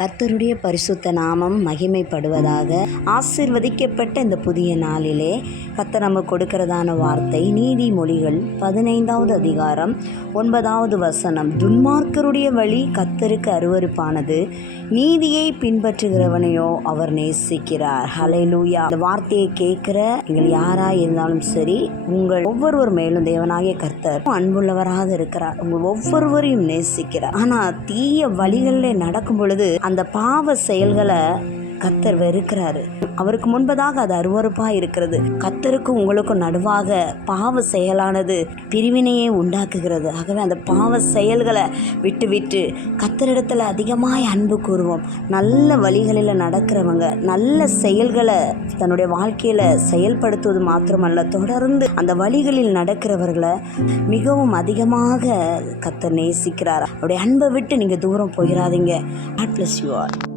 கர்த்தருடைய பரிசுத்த நாமம் மகிமைப்படுவதாக ஆசிர்வதிக்கப்பட்ட இந்த புதிய நாளிலே கர்த்தர் நமக்கு கொடுக்கிறதான வார்த்தை நீதிமொழிகள் பதினைந்தாவது அதிகாரம் ஒன்பதாவது வசனம். துன்மார்க்கருடைய வழி கர்த்தருக்கு அருவருப்பானது. நீதியை பின்பற்றுகிறவனையோ அவர் நேசிக்கிறார். ஹலைலூயா இந்த வார்த்தையை கேட்கிற நீங்கள் யாராக இருந்தாலும் சரி உங்கள் ஒவ்வொருவர் மேலும் தேவனாகிய கர்த்தர் அன்புள்ளவராக இருக்கிறார். உங்கள் ஒவ்வொருவரையும் நேசிக்கிறார். ஆனால் தீய வழிகளில் நடக்கும் பொழுது அந்த பாவ செயல்களை கத்தர் வெறுக்கிறாரு. அவருக்கு முன்பதாக அது அருவருப்பாக இருக்கிறது. கத்தருக்கும் உங்களுக்கும் நடுவாக பாவ செயலானது பிரிவினையை உண்டாக்குகிறது. ஆகவே அந்த பாவ செயல்களை விட்டு விட்டு கத்தரிடத்தில் அதிகமாய் அன்பு கூறுவோம். நல்ல வழிகளில் நடக்கிறவங்க நல்ல செயல்களை தன்னுடைய வாழ்க்கையில் செயல்படுத்துவது மாத்திரமல்ல தொடர்ந்து அந்த வழிகளில் நடக்கிறவர்களை மிகவும் அதிகமாக கத்தர் நேசிக்கிறார். அவருடைய அன்பை விட்டு நீங்கள் தூரம் போயிடாதீங்க God bless யூ ஆர்